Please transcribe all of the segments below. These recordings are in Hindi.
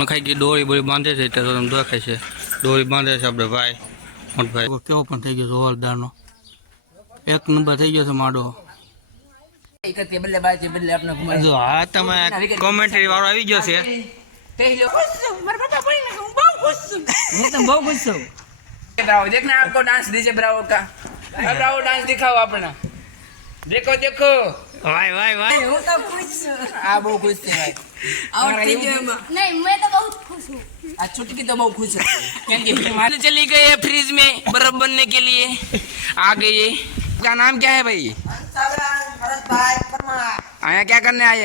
નખાઈ ગઈ દોરી બોરી બાંધે છે એટલે તમને દોખાય છે. દોરી બાંધે છે આપણે ભાઈ મોટભાઈ કેવો પણ થઈ ગયો જોવાલદારનો એક નંબર થઈ ગયો છે માડો. વાળો આવી ગયો છે. બહુ ખુશ છું. બ્રાવો ડાન્સ દીજે બ્રાવો કા. બ્રાવો ડાન્સ દિખાઓ આપણા દેખો દેખો. વાય વાય વાય હું તો ખુશ છું આ બહુ ખુશ છે ભાઈ આઉટ થઈ ગયો એમાં नहीं मैं तो बहुत खुश हूँ આ छुटकी तो बहुत खुश है क्योंकि हमारे चली गई है फ्रिज में बर्फ बनने के लिए आ गई है का नाम क्या है भाई आया क्या करने आए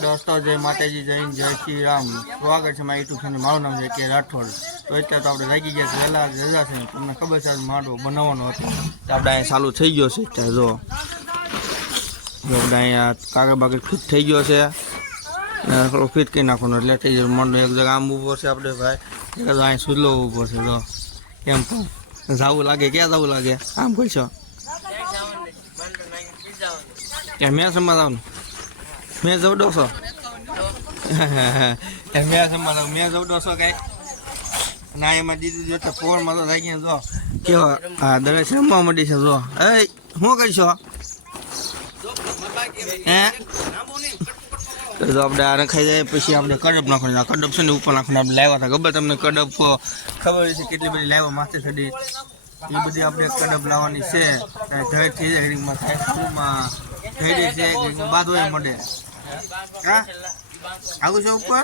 દોસ્તો જય માતાજી જય હિન્દ, જય શ્રી રામ સ્વાગત છે મારા યુટ્યુબ ચેનલ મારું નામ છે કે રાઠોડ તો અત્યારે તો આપણે લાગી ગયા છે વહેલા રજા છે તમને ખબર છે માંડવો બનાવવાનો હતો. તો આપણે અહીંયા ચાલુ થઈ ગયો છે અત્યારે, જો. આપણે અહીંયા કાગળ બાગળ ફિટ થઈ ગયો છે. થોડો ફિટ કરી નાખવાનો, એટલે થઈ જાય માંડવો એક જગ્યા આમ ઊભો છે આપણે, ભાઈ. એક અહીંયા સુલ્લો ઊભો છે, જો. કેમ જવું લાગે, ક્યાં જવું લાગે? આમ કરશો મેં સમજાવવાનું મેં જવડો છો? મેં સમજાવ મેં જવડો છો કઈ? ના એમાં દીધું જો ફોનમાં તો થઈ ગયા જો. કેવો? હા, દરેક રમવા માંડી છે જો. એ શું કરશો? હે? તો આપણે આ રખાઈ જાય, પછી આપણે કડપ નાખવાનું. આ કડપ છે ને ઉપર નાખવાનું. આપણે લાવ્યા હતા. ખબર તમને કડપ ખબર છે કેટલી બધી લાવ્યા માથે ચડી. એ બધી આપણે કડપ લાવવાની છે. ધડ થઈ જાય રીંગમાં. થાય સ્કૂલમાં ધડી છે બાદ હોય મળે. હા? આવું છે ઉપર?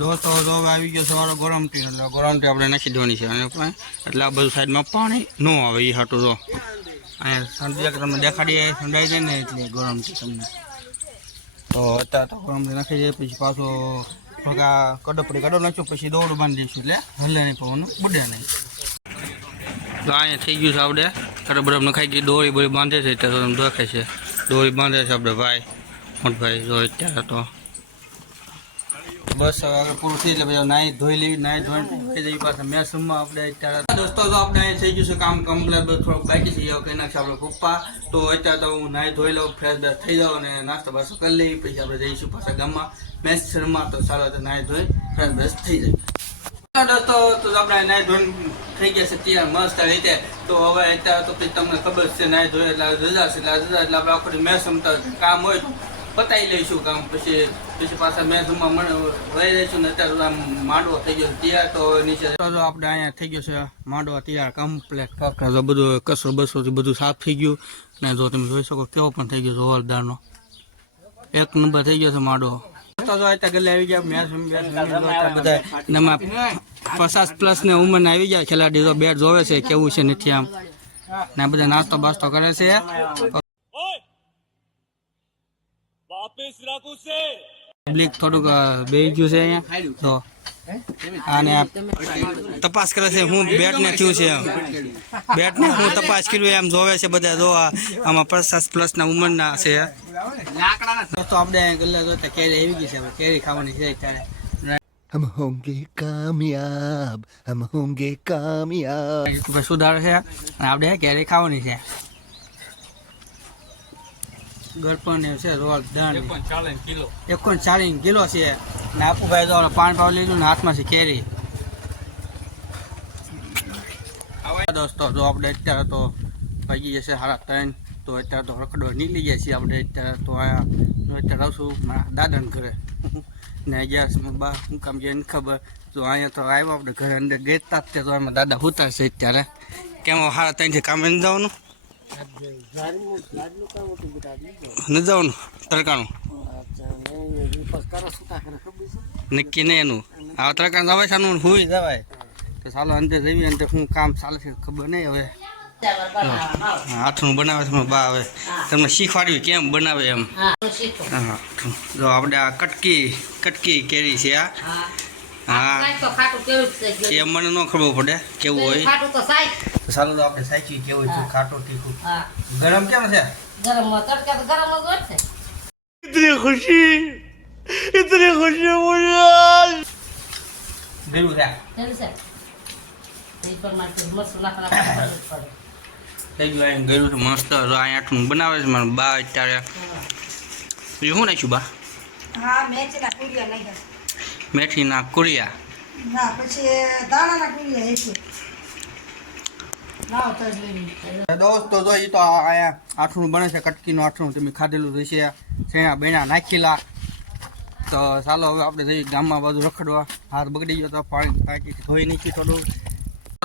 દોસ્તો તો હવે આવી ગયો સવારે ગરમ ટી એટલે ગરમ ટી આપણે નાખી દેવાની છે અને પણ એટલે આ બધું સાઈડમાં પાણી ન આવે એ હાટું તો અહીંયા સંધ્યા કે તમને દેખાડીએ સંડાઈ જાય ને એટલે ગરમ ટી તમને તો અત્યારે તો ગરમ ટી નાખી જાય પછી પાછો થોડા કડપડી કડો નાખ્યો, પછી દોડું બાંધી દઈશું એટલે હલે નહીં પવન, બડે નહીં. તો અહીંયા થઈ ગયું છે આપણે કડપ બરફ નખાઈ ગઈ દોરી બોરી બાંધે છે ત્યારે દોખે છે. દોરી બાંધે છે આપણે ભાઈ, મોટભાઈ, જો અત્યારે તો બસ પૂરું થઈ એટલે પછી ધોઈ લેવી, નાહી ધોઈને પાછા મેસમાં આપણે અત્યારે દોસ્તો તો આપણે અહીંયા થઈ ગયું છે કામ કમ્પ્લેટ થોડુંક બાકી છે. એવું કહી નાખશે આપણે પપ્પા. તો અત્યારે તો હું નાહી ધોઈ લઉં ફ્રેશ બ્રેશ થઈ જાઉં અને નાસ્તો બાસ્તો કરી લઈએ. પછી આપણે જઈશું પાછા ગામમાં. મેચ શર્મા તો સારા તો નાહી ધોઈ ફ્રેશ બ્રેશ થઈ જાય. દોસ્તો, તો આપણે નાહી ધોઈ થઈ ગયા છે ત્યાં મસ્ત રીતે. તો હવે અત્યારે તો પછી તમને ખબર છે, નાહી ધોઈ એટલે રજા છે, એટલે રજા એટલે આપણે આખો મેં રમતા કામ હોય પતાવી લઈશું કામ. પછી પછી પાછા મેચમાં મને વહી રહીશું ને અત્યારે આમ માંડવો થઈ ગયો તૈયાર તો નીચે. આપણે અહીંયા થઈ ગયો છે માંડવા તૈયાર કમ્પ્લેટ કાકા જો બધું કચરો બસરોથી બધું સાફ થઈ ગયું. ને જો તમે જોઈ શકો કેવો પણ થઈ ગયો જોવાલદારનો એક નંબર થઈ ગયો છે માંડવો. પચાસ પ્લસ ને ઉંમરના આવી ગયા ખેલાડી બેટ જોવે છે, કેવું છે નથી આમ. ને બધા નાસ્તો બાસ્તો કરે છે. પબ્લિક થોડુંક બે ગયું છે અહીંયા. તો આને તપાસ કરે છે હું બેટ ને થયું છે બેટ ને હું તપાસ કર્યું એમ જોવે છે બધા. જો આમાં પચાસ પ્લસ ના ઉંમર ના છે. દોસ્તો આપણે ગલ્લા જોતા કેરી આવી ગઈ છે? કેરી ખાવાની છે ત્યારે હમ હોંગે કામયાબ હમ હોંગે કામયાબ. સુધાર છે? આપણે કેરી ખાવાની છે? ગળપણ છે રોલ દાણ એકોણ ચાલીસ કિલો છે. ને આપુભાઈ તો પાન પાવ લીધું ને હાથમાં છે કેરી. દોસ્તો જો આપણે અત્યારે તો વાગી જશે સાડા ત્રણ તો અત્યારે તો રખડો નીકળી ગયા છીએ આપણે અત્યારે તો અહીંયા અત્યારે આવશું મારા દાદાને ઘરે. ને ગયા બા શું કામ એની ખબર? તો અહીંયા તો આવ્યો આપણે ઘરે અંદર ગેતા જ તે તો એમાં દાદા હુતા છે અત્યારે. કેમ સાડા ત્રણથી કામે જવાનું? નથી જવાનું તડકાનું. નક્કી નહીં એનું. આ તડકા જવાય સાનું હુઈ જવાય. તો ચાલો અંતે જઈએ અંતે શું કામ ચાલે છે ખબર નહીં હવે. હાથનું બનાવે છે બા હવે. તમને શીખવાડ્યું કેમ બનાવે એમ? હા જો આપણે આ કટકી કટકી કેરી છે આ. હા. એ મને ન ખબર પડે કેવું હોય. સારું આપણે સાચી કેવું છે તીખું. હા. ગરમ કેમ છે? છે? મસ્ત નાખવા અહીં ગયું બનાવે છે મારું બા અત્યારે. શું નાખ્યું બા? હા મેં છે પૂરી નહીં મેથીના કુરિયા દોસ્તો જો એ તો આયા આઠણું બને છે કટકીનું આઠણું તમે ખાધેલું રહેશે છેણા બેણા નાખેલા. તો ચાલો હવે આપણે જઈએ ગામમાં બાજુ રખડવા. હાથ બગડી ગયો તો પાણી ટાંકી ધોઈ નાખી થોડું.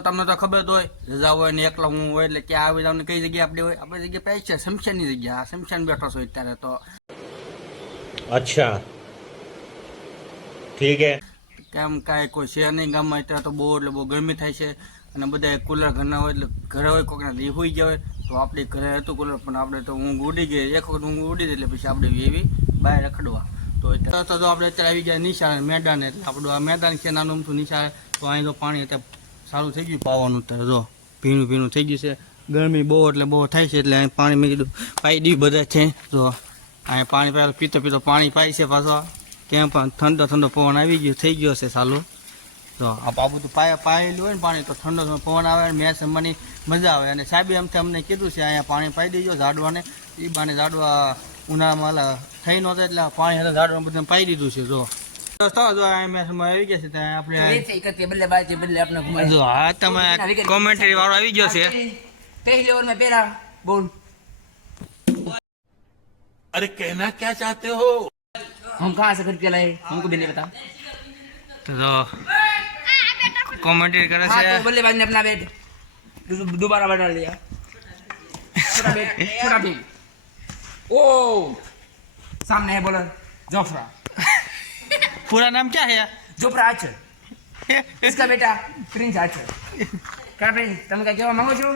તમને તો ખબર જ હોય રજા હોય ને એકલા હું હોય એટલે ક્યાં આવી જાવ કઈ જગ્યા આપણે હોય? આપણે જગ્યા પાસે છે શમશાનની જગ્યા. શમશાન બેઠો છો અત્યારે તો. અચ્છા. ઠીક હે કેમ કાંઈ કોઈ છે નહીં ગામમાં એટલે તો બહુ, એટલે બહુ ગરમી થાય છે. અને બધા કુલર ઘરના હોય, એટલે ઘરે હોય કોઈકના દી હોઈ જાય તો આપણે ઘરે હતું કુલર પણ આપણે તો ઊંઘ ઉડી ગઈ. એક વખત ઊંઘ ઉડી એટલે પછી આપણે એવી બહાર રખડવા. તો એટલે તો આપણે અત્યારે આવી ગયા નિશાળે મેદાન, એટલે આપણું આ મેદાન છે નાનું અમથું નિશાળે, તો અહીં તો પાણી અત્યારે સારું થઈ ગયું પાવાનું અત્યારે, જો. ભીણું ભીણું થઈ ગયું છે. ગરમી બહુ, એટલે બહુ થાય છે, એટલે અહીં પાણી મેં કીધું, પાઈ દીધું બધા છે તો અહીં પાણી પાય પીતો પીતો પાણી પાય છે પાછો. ત્યાં પણ ઠંડો ઠંડો પવન આવી ગયો થઈ ગયો છે સાલો. તો આ બાબુ તો પાય પાયેલું હોય ને પાણી તો ઠંડો ઠંડો પવન આવે અને મેચ રમવાની મજા આવે. અને સાહેબે અમથે અમને કીધું છે અહીંયા પાણી પાઈ દીધો ઝાડવાને. એ બાને ઝાડવા ઉનાળામાં થઈ નહોતા એટલે પાણી હતા ઝાડવા બધા પાઈ દીધું છે જો. કોમેન્ટરી વાળો આવી ગયો છે. પહેલી ઓવર પહેલા અરે કહેના ક્યાં ચાહતે હો? हम कहाँ से खरीद के लाए? हमको भी नहीं पता। तो कमेंट कर हाँ, तो भाई ने अपना बेड दोबारा बैट डाल दिया। छोटा बेड छोटा बेड ओ सामने है बॉलर जोफ्रा। पूरा नाम क्या है? यार जोफ्रा आचर। इसका बेटा प्रिंस आचर। क्या भाई तुम क्या कहवा मांगो छो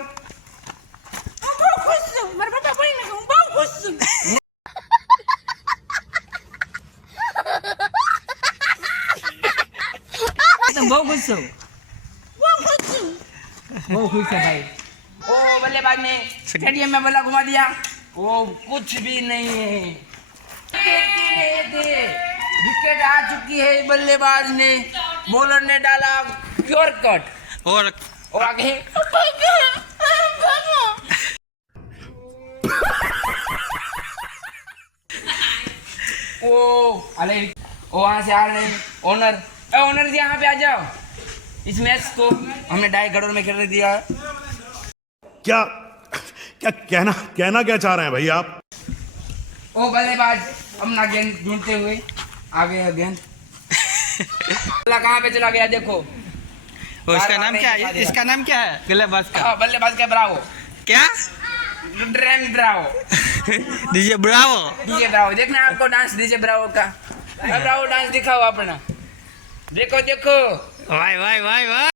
કહેવા માંગો છો तुम बहुत खुश हो बहुत खुश है भाई ओ बल्लेबाज ने स्टेडियम में बल्ला घुमा दिया वो कुछ भी नहीं है विकेट आ चुकी है बल्लेबाज ने बॉलर ने डाला प्योर कट ઓર और आगे ओ अरे ओ वहां से आ रहे ओनर ए ओनर जी यहाँ पे आ जाओ। इस मैच को हमने ढाई करोड़ में खरीद दिया है। क्या क्या कहना कहना क्या चाह रहे हैं भाई आप? ओ बल्लेबाज अपना गेंद ढूंढते हुए आ गया गेंद। बल्ला कहाँ पे चला गया देखो। और इसका नाम क्या है? इसका नाम क्या है? गलेबाज का। हाँ, बल्लेबाज का ब्रावो। क्या? Dwayne Bravo. DJ Bravo. DJ Bravo देखना आपको डांस डीजे ब्रावो का। ब्रावो डांस दिखाओ अपना। देखो देखो। वाह वाह वाह वाह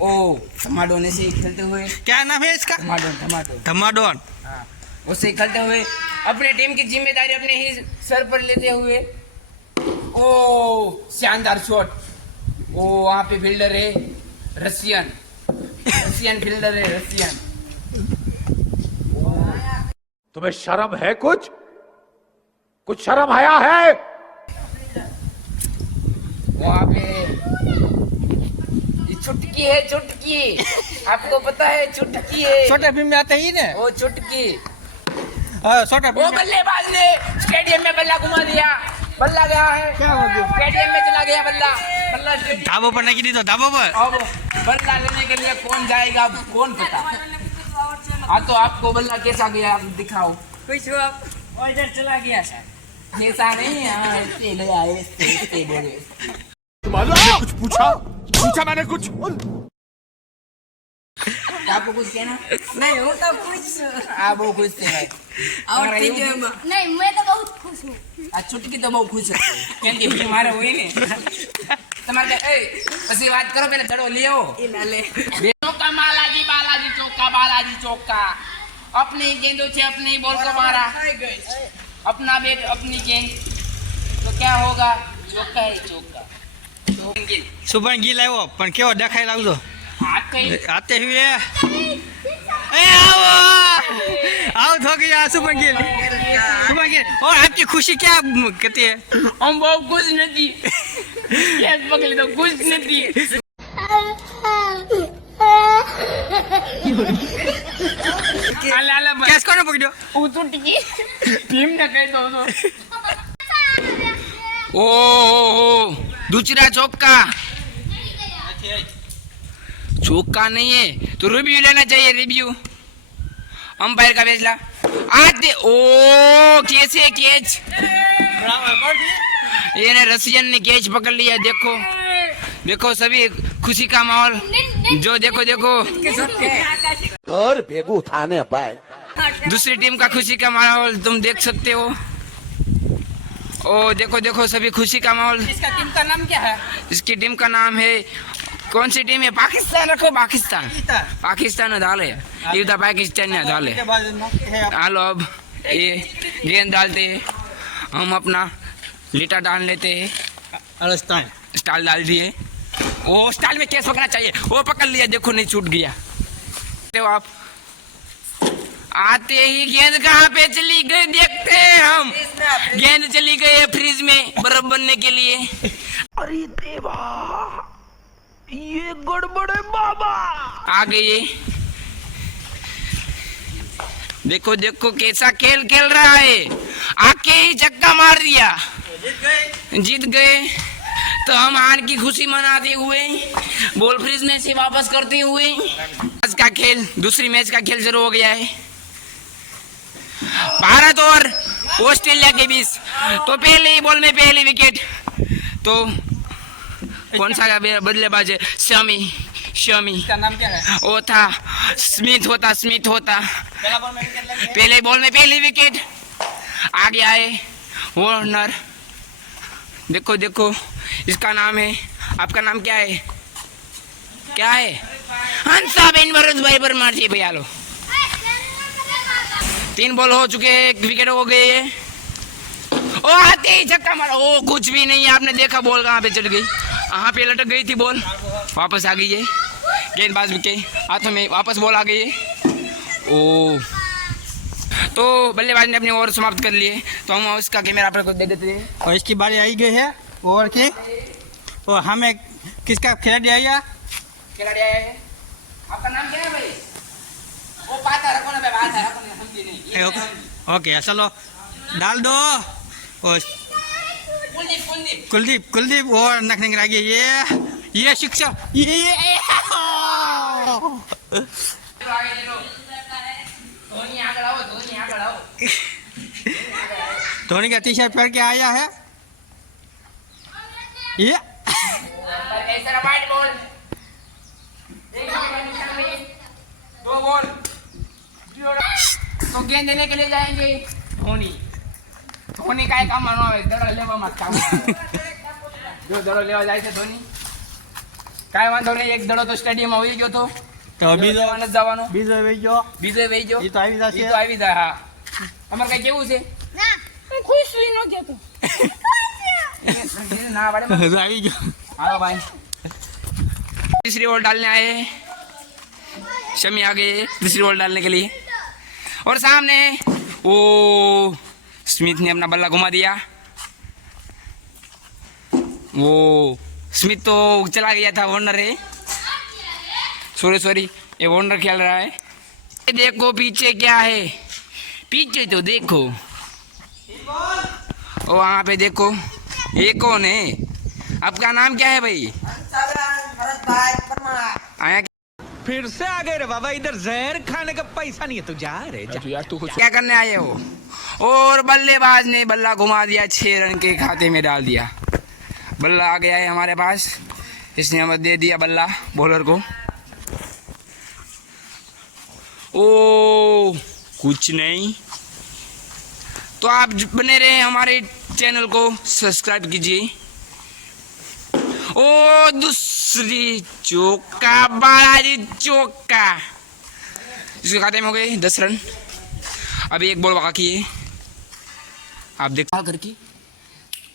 ओ टमाटो ने से खेलते हुए। क्या नाम है इसका? Tomato tomato. धमाडोन हाँ उससे खेलते हुए अपने टीम की ज़िम्मेदारी अपने ही सर पर लेते हुए। ओ शानदार शॉट ओ वहाँ पे फील्डर है रशियन रशियन फील्डर है रशियन तुम्हें शर्म है कुछ? कुछ शर्म आया है? चुटकी है चुटकी। आपको पता है चुटकी है। छोटे फ़िल्म में आते ही ना? वो चुटकी। हाँ, छोटा वो बल्लेबाज ने स्टेडियम में बल्ला घुमा दिया। बल्ला गया है। क्या हो गया? स्टेडियम में चला गया बल्ला। बल्ला धाबों पर नहीं तो धाबों पर। बल्ला लेने के लिए कौन जाएगा? कौन पता? हाँ तो आपको बल्ला कैसा गया आप दिखाओ कुछ आप इधर चला गया सर ऐसा नहीं हाँ ऐसे ले आए ऐसे ऐसे बोले मैंने कुछ पूछा पूछा मैंने कुछ आपको कुछ कहना નહીં હું તો ખુશ છું આ બહુ ખુશ છે ભાઈ તમારા આવડતી એવું ગેમ नहीं मैं तो बहुत खुश हूँ આ છૂટકી તો બહુ ખુશ હતી કેમ કે ભીડ મારે હોય ને તમારે કઈ- એ પછી વાત કરો પેલા ચડો લઈ આવો चौका बालाजी बालाजी चौका बालाजी चौका अपनी गेंदों से अपने ही बॉल को मारा अपना बैट अपनी गेंद तो क्या होगा चौका है चौका गेंद। શુભન ગીલ આવ્યો પણ કેવો દેખાય લાવજો हाथ कहीं આતે હુએ ए आओ आओ थो गया शुभन गिल शुभन गिल और आपकी खुशी क्या कहती है हम बहुत खुश नहीं कैच पकड़ी तो खुश नहीं अल्लाह अल्लाह भाई कैस कोने पकड़ो હું તો ટીકી ભીમ ને કહી દઉં તો ओ दूसरा चौका चौका नहीं है तो रिव्यू लेना चाहिए रिव्यू अंपायर का फैसला आते ओ कैसे कैच ये ने रसियन ने कैच पकड़ लिया देखो देखो सभी खुशी का माहौल जो देखो देखो। घर भेगू थाने पाए दूसरी टीम का खुशी का माहौल तुम देख सकते हो। ओ देखो देखो सभी खुशी का माहौल। इसका टीम का नाम क्या है? इसकी टीम का नाम है कौन सी टीम है? पाकिस्तान रखो पाकिस्तान। पाकिस्तान डाले ये तो पाकिस्तान ने डाले हालो अब ये गेंद डालते हैं। हम अपना लीटर डाल लेते हैं। स्टाइल डाल दिए। वो स्टाइल में कैस पकड़ना चाहिए। वो पकड़ लिया देखो नहीं छूट गया। देखते हो आप आते ही गेंद कहाँ पे चली गई देखते हैं हम। गेंद चली गई है फ्रिज में बर्फ़ बनने के लिए। अरे देवा ये गड़बड़ है बाबा। आ गई देखो देखो कैसा खेल खेल रहा है। आके ही चक्का मार दिया। जीत गए जीत गए। तो हम हार की खुशी मनाते हुए बॉल फ्रिज में से वापस करते हुए आज का खेल दूसरी मैच का खेल शुरू हो गया है। भारत और ऑस्ट्रेलिया के बीच तो पहले ही बॉल में पहली विकेट। तो कौन सा बे- बल्लेबाज है? शमी शमी। इसका नाम क्या है? वो था स्मिथ होता स्मिथ होता। पहला बॉल में विकेट लगी। पहले बॉल में पहली विकेट। आगे आए वार्नर। देखो देखो। इसका नाम है? आपका नाम क्या है? क्या है? हंसा बेन भरत भाई पर मार मारती भैया लो तीन बॉल हो चुके हैं, एक विकेट हो गई है। ओ, आते ही छक्का मारा। ओ, कुछ भी नहीं, आपने देखा बॉल कहाँ पे चढ़ गई? कहाँ पे लटक गई थी बॉल? वापस आ गई है। गेंदबाज के हाथों में वापस बॉल आ गई है। ओ तो बल्लेबाज ने अपनी ओवर समाप्त कर लिए तो हम उसका कैमरा आप को दे देते हैं। और इसकी बारी आई गई है। ओवर की? और हमें किसका खिलाड़ी आया? खिलाड़ी आए हैं। आपका नाम क्या है भाई? वो पाता रखो ना भाई पाता रखो ना समझी नहीं। ये ओके। चलो डाल दो। और कुलदीप कुलदीप। कुलदीप कुलदीप और नखने गया ये ये शिक्षा ये, ये चलो आगे चलो। धोनी आगे आओ धोनी आगे आओ धोनी का टी शर्ट पहन के आया है। ये ऐसा रहा वाइट बॉल एक बॉल, दो बॉल तो गेंद देने के लिए जाएंगे धोनी ધોની કાંઈ કામ ન આવે દડો લેવામાં જ કામ આવે. જો દડો લેવા જાય છે ધોની કાંઈ વાંધો નહીં એક દડો તો સ્ટેડિયમમાં હોઈ ગયો તો તો બીજો જવાનો જ જવાનો બીજો વહી ગયો બીજો વહી ગયો એ તો આવી જશે. ઈ તો આવી જાય હા અમારે કઈ કેવું છે ना मैं खुश हुई नो क्या तू ના વાડે આવી ગયો भाई। तीसरी ओवर डालने आए शमी आ गए दूसरी ओवर डालने के लिए। और सामने ओ, स्मिथ ने अपना बल्ला घुमा दिया। वो, स्मिथ तो चला गया था वार्नर है सॉरी सॉरी ये वार्नर खेल रहा है। देखो पीछे क्या है। पीछे तो देखो। वहाँ पे देखो। ये कौन है? आपका नाम क्या है भाई? आया फिर से आ गए रे बाबा इधर जहर खाने का पैसा नहीं है तू जा रे जा। यार तू कुछ क्या करने आए हो? और बल्लेबाज ने बल्ला घुमा दिया छह रन के खाते में डाल दिया। बल्ला आ गया है हमारे पास। इसने हमें दे दिया बल्ला बॉलर को। ओ कुछ नहीं। तो आप बने रहे हमारे चैनल को सब्सक्राइब कीजिए। ओ दूसरी चौका बालाजी चौका। इसके खाते में हो गए दस रन। अभी एक बॉल बाकी किए आप देख की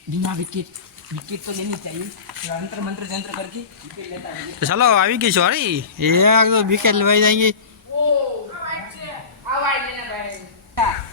बिना विकेट विकेट तो लेनी चाहिए। अंतर मंत्र करके लेता है चलो अभी की सॉरी ये तो विकेट लेवाई जाएँगे। ओ आवाज़ लेना भाई।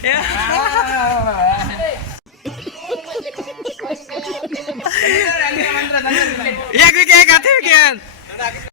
एक विकेट एक हाती विकेट.